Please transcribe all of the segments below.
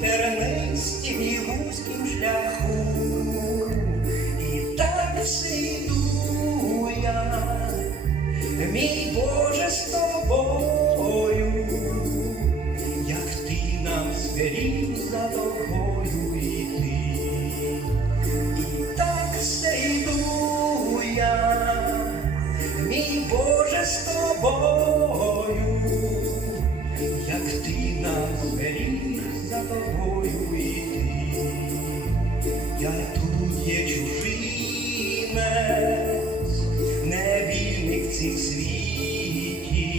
тернистім і вузьким шляху, і так все йду я, мій Боже з тобою, як ти нам звірів за тобою йти, і так все йду я, мій Боже з тобою, як ти нам звірів за тобою йти, я тут є чужинець, невільник в цім світі,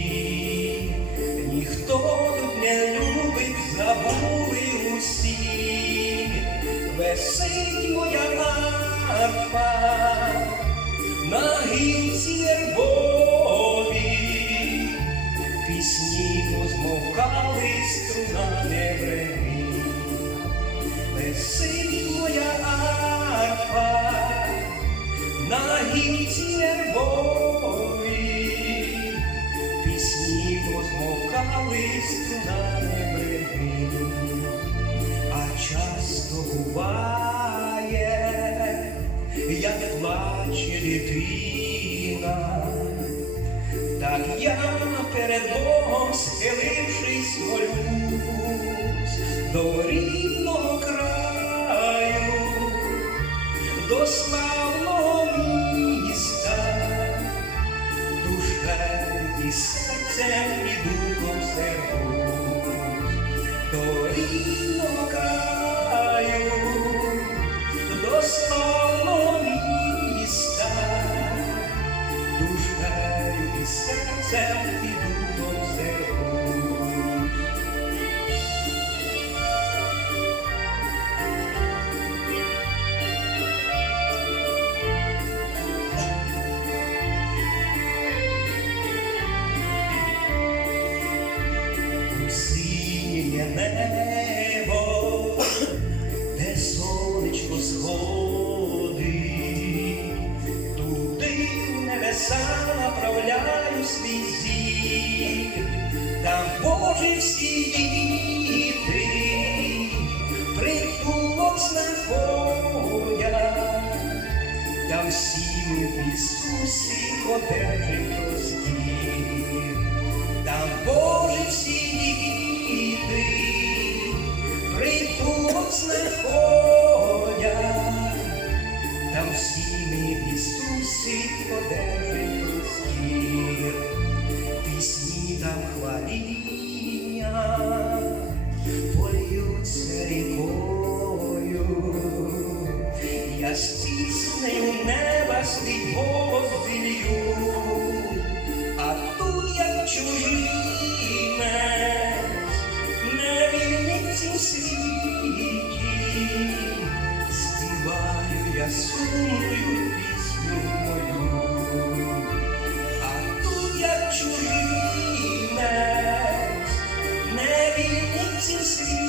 ніхто тут не любить, забули усі, весить моя арфа на гілці вербовій, пісні позмовкали, струна не брегні, весить моя арфа на гілці вербовій, пісні позмовкали, струна не а часто буває, як плаче дитина, так я перед Богом схилившись молюсь до рідного славного міста, душею і серцем і духом сердусь, до рідного краю, до славного міста, душею і серцем і духом небеса направляю свій зір, там Божі всі діти, притулок знаходять, там всі ми в Ісусі одержим простір, там Божі всі діти, притулок знаходять, стіснею неба свій голос зілью, а тут як чужинець, невільник в цім світі, співаю я сумною пісню мою, а тут як чужинець, невільник в цім світі,